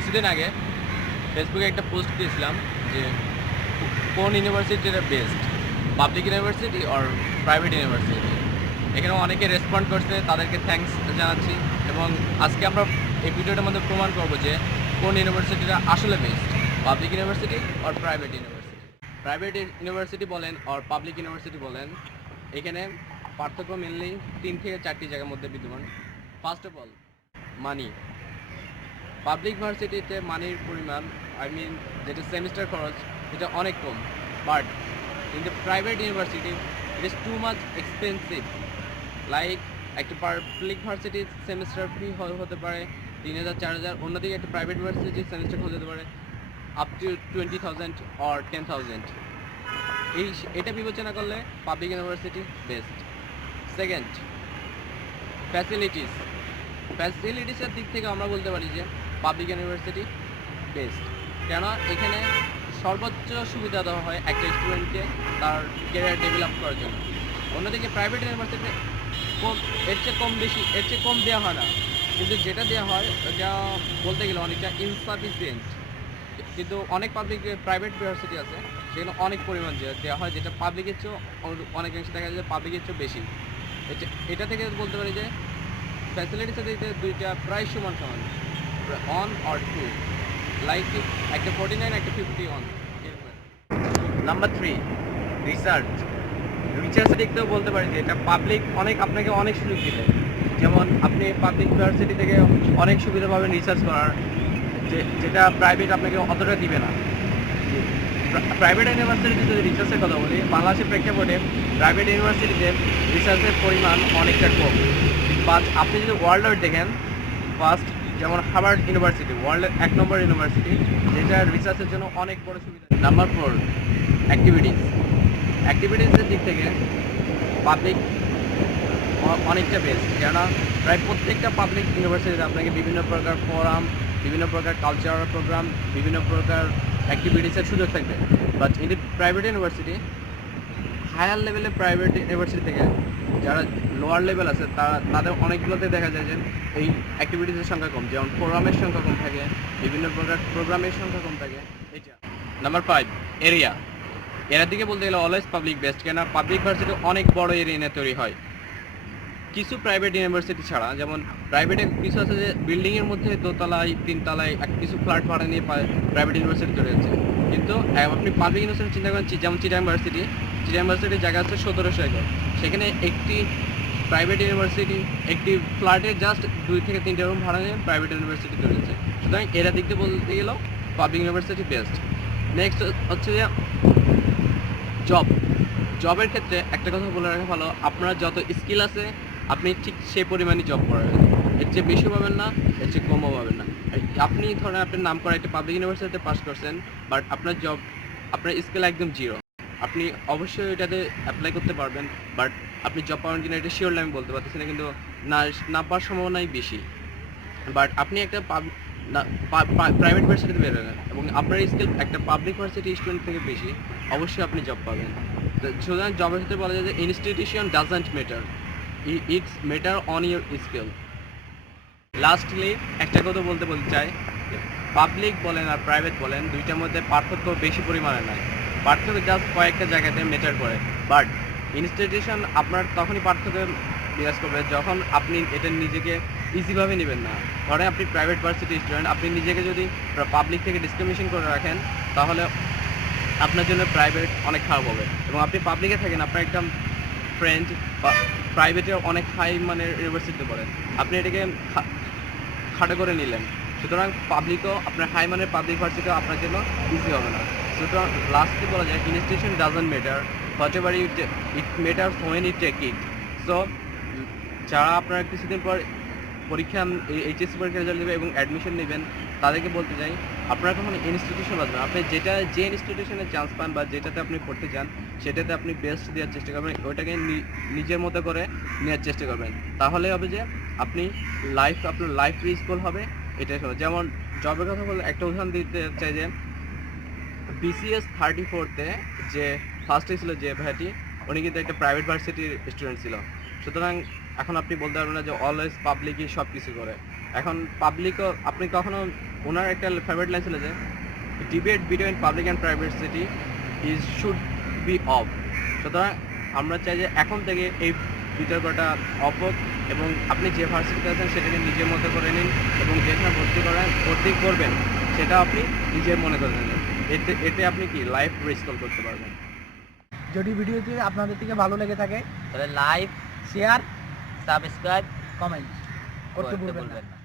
কিছুদিন আগে ফেসবুকে একটা পোস্ট দিয়েছিলাম যে কোন ইউনিভার্সিটিটা best, public university or private university. এখানে অনেকে রেসপন্ড করছে, তাদেরকে থ্যাঙ্কস জানাচ্ছি। এবং আজকে আমরা এই ভিডিওটার মধ্যে প্রমাণ করব যে কোন ইউনিভার্সিটিটা আসলে best, public university or private university. Private university বলেন অর পাবলিক ইউনিভার্সিটি বলেন, এখানে পার্থক্য মেনলি 3 থেকে 4টি জায়গার মধ্যে বিদ্যমান। First of all, money. Public ভার্সিটিতে মানির পরিমাণ, যেটা সেমিস্টার খরচ, এটা অনেক কম। But in the private university it is too much expensive. Like একটা পাবলিক ভার্সিটির সেমিস্টার ফি হতে পারে 3,000 4,000, অন্যদিকে একটা প্রাইভেট ভার্সিটির সেমিস্টার খরচ হতে পারে আপ টু 20,000 অর 10,000। এটা বিবেচনা করলে পাবলিক ইউনিভার্সিটি বেস্ট। সেকেন্ড, ফ্যাসিলিটিসের দিক থেকে আমরা বলতে পারি যে পাবলিক ইউনিভার্সিটি বেস্ট। কেন? এখানে সর্বোচ্চ সুবিধা দেওয়া হয় একটা স্টুডেন্টকে তার ক্যারিয়ার ডেভেলপ করার জন্য। অন্যদিকে প্রাইভেট ইউনিভার্সিটিতে এর চেয়ে কম দেওয়া হয় না, কিন্তু যেটা দেওয়া হয় এটা বলতে গেলে অনেকটা ইনসাফিসিয়েন্ট। কিন্তু অনেক প্রাইভেট ইউনিভার্সিটি আছে সেখানে অনেক পরিমাণ দেওয়া হয়, যেটা পাবলিকের চেয়েও অনেকাংশে দেখা যায় পাবলিকের চেয়েও বেশি। এটা থেকে বলতে পারি যে ফ্যাসিলিটিসের দিক থেকে দুইটা প্রায় সমান, অন অর টু। লাইক একটা 49 একটা 51। নাম্বার 3, রিসার্চের দিক থেকেও বলতে পারি যে এটা পাবলিক আপনাকে অনেক সুযোগ দিবে। যেমন আপনি পাবলিক ইউনিভার্সিটি থেকে অনেক সুবিধা পাবেন রিসার্চ করার, যেটা প্রাইভেট আপনাকে অতটা দিবে না। প্রাইভেট ইউনিভার্সিটিতে যদি রিসার্চের কথা বলি, বাংলাদেশের প্রেক্ষাপটে প্রাইভেট ইউনিভার্সিটিতে রিসার্চের পরিমাণ অনেকটা কম। বাট আপনি যদি ওয়ার্ল্ড ওয়াইড দেখেন, ফার্স্ট যেমন হার্ভার্ড ইউনিভার্সিটি ওয়ার্ল্ডের 1 নম্বর ইউনিভার্সিটি, যেটা রিসার্চের জন্য অনেক বড় সুবিধা। নাম্বার 4, অ্যাক্টিভিটিসের দিক থেকে পাবলিক অনেকটা বেস্ট। কেননা প্রায় প্রত্যেকটা পাবলিক ইউনিভার্সিটিতে আপনাকে বিভিন্ন প্রকার ফোরাম, বিভিন্ন প্রকার কালচারাল প্রোগ্রাম, বিভিন্ন প্রকার অ্যাক্টিভিটিসের সুযোগ থাকবে। But in private university, higher লেভেলের প্রাইভেট ইউনিভার্সিটি থেকে যারা লোয়ার লেভেল আছে তাদের অনেকগুলোতে দেখা যায় যে এই অ্যাক্টিভিটিসের সংখ্যা কম, যেমন ফোরামের সংখ্যা কম থাকে, বিভিন্ন প্রকার প্রোগ্রামের সংখ্যা কম থাকে। এইটা। নাম্বার 5, এর দিকে বলতে গেলে অলওয়েজ পাবলিক বেস্ট। কেন? পাবলিক ভার্সিটি অনেক বড় এরিয়া নিয়ে তৈরি হয়। কিছু প্রাইভেট ইউনিভার্সিটি ছাড়া, যেমন প্রাইভেটে কিছু আছে যে বিল্ডিংয়ের মধ্যে দোতলায় 3 তলায় কিছু ফ্ল্যাট ভাড়া নিয়ে প্রাইভেট ইউনিভার্সিটি তৈরি হচ্ছে। কিন্তু আপনি পাবলিক ইউনিভার্সিটি চিন্তা করেন, যেমন চিটাগাং ইউনিভার্সিটির জায়গা আছে 1700 একর। সেখানে একটি প্রাইভেট ইউনিভার্সিটি একটি ফ্ল্যাটের জাস্ট 2 থেকে 3টা রুম ভাড়া নিয়ে প্রাইভেট ইউনিভার্সিটি তৈরি হচ্ছে। সুতরাং এরা দিক দিয়ে বলতে গেলেও পাবলিক ইউনিভার্সিটি বেস্ট। নেক্সট হচ্ছে যে জবের ক্ষেত্রে একটা কথা বলে রাখা ভালো, আপনার যত স্কিল আছে আপনি ঠিক সেই পরিমাণই জব করাবেন। এর চেয়ে বেশি পাবেন না, এর চেয়ে কমও পাবেন না। আপনি ধরেন আপনার নাম করা একটা পাবলিক ইউনিভার্সিটিতে পাস করছেন, বাট আপনার স্কিল একদম জিরো। আপনি অবশ্যই এটাতে অ্যাপ্লাই করতে পারবেন, বাট আপনি জব পাবেন কিনা এটা শিওরলি আমি বলতে পারতেছি না, কিন্তু না পাওয়ার সম্ভাবনাই বেশি। বাট আপনি একটা প্রাইভেট ভার্সিটিতে বেরোলেন এবং আপনার স্কিল একটা পাবলিক ভার্সিটি স্টুডেন্ট থেকে বেশি, অবশ্যই আপনি জব পাবেন। সুতরাং জবের ক্ষেত্রে বলা যায় যে institution doesn't matter, it's matter on your skill. Lastly একটা কথা বলতে চাই, পাবলিক বলেন আর প্রাইভেট বলেন, দুইটার মধ্যে পার্থক্য বেশি পরিমাণে নাই। পার্থক্য জাস্ট কয়েকটা জায়গাতে ম্যাটার করে। বাট ইনস্টিটিউশন আপনার তখনই পার্থক্য বিরাজ করবে যখন আপনি এটা নিজেকে ইজিভাবে নেবেন না। ধরেন আপনি প্রাইভেট ভার্সিটি স্টুডেন্ট, আপনি নিজেকে যদি পাবলিক থেকে ডিসক্রিমিনেশন করে রাখেন, তাহলে আপনার জন্য প্রাইভেট অনেক খারাপ হবে। এবং আপনি পাবলিকে থাকেন, আপনার একটা ফ্রেন্ড বা প্রাইভেটে অনেক হাই মানের ইউনিভার্সিটিতে পড়েন, আপনি এটাকে খাটো করে নিলেন। সুতরাং পাবলিকও আপনার হাই মানের পাবলিক ভার্সিটিও আপনার জন্য ইজি হবে না। সুতরাং লাস্টলি বলা যায় institution doesn't matter, whatever it matters when you take it. So যারা আপনারা কিছুদিন পর এইচএসসি পরীক্ষা রেজাল্ট দেবে এবং অ্যাডমিশন নেবেন, তাদেরকে বলতে চাই আপনারা কখনো ইনস্টিটিউশন বাঁচবেন। আপনি যে ইনস্টিটিউশনে চান্স পান বা যেটাতে আপনি পড়তে চান, সেটাতে আপনি বেস্ট দেওয়ার চেষ্টা করবেন, ওইটাকে নিজের মতো করে নেওয়ার চেষ্টা করবেন। তাহলে হবে যে আপনার লাইফ রিচফুল হবে। এটাই হলো। যেমন জবের কথা বলে একটা উদাহরণ দিতে চাই যে BCS 34-তে যে ফার্স্টে ছিল যে ভাইটি, উনি কিন্তু একটা প্রাইভেট ভার্সিটির স্টুডেন্ট ছিল। সুতরাং এখন আপনি বলতে পারবেন না যে অলওয়েজ পাবলিকই সব কিছু করে। এখন পাবলিকও আপনি কখনো ওনার একটা ফেভারিট লাইন ছিল যে debate between public and private city is should be of. সুতরাং আমরা চাই যে এখন থেকে এই বিতর্কটা অফ হোক এবং আপনি যে ভার্সিটিতে আছেন সেটাকে নিজের মতো করে নিন এবং যেখানে ভর্তি করবেন সেটা আপনি নিজের মনে করে নিন। এতে আপনি কি লাইফ রিস্টল করতে পারবেন। যদি ভিডিওটি আপনাদের থেকে ভালো লেগে থাকে তাহলে লাইক, শেয়ার, সাবস্ক্রাইব কমেন্ট করতে করতে ভুলবেন না। ভুলবেন না।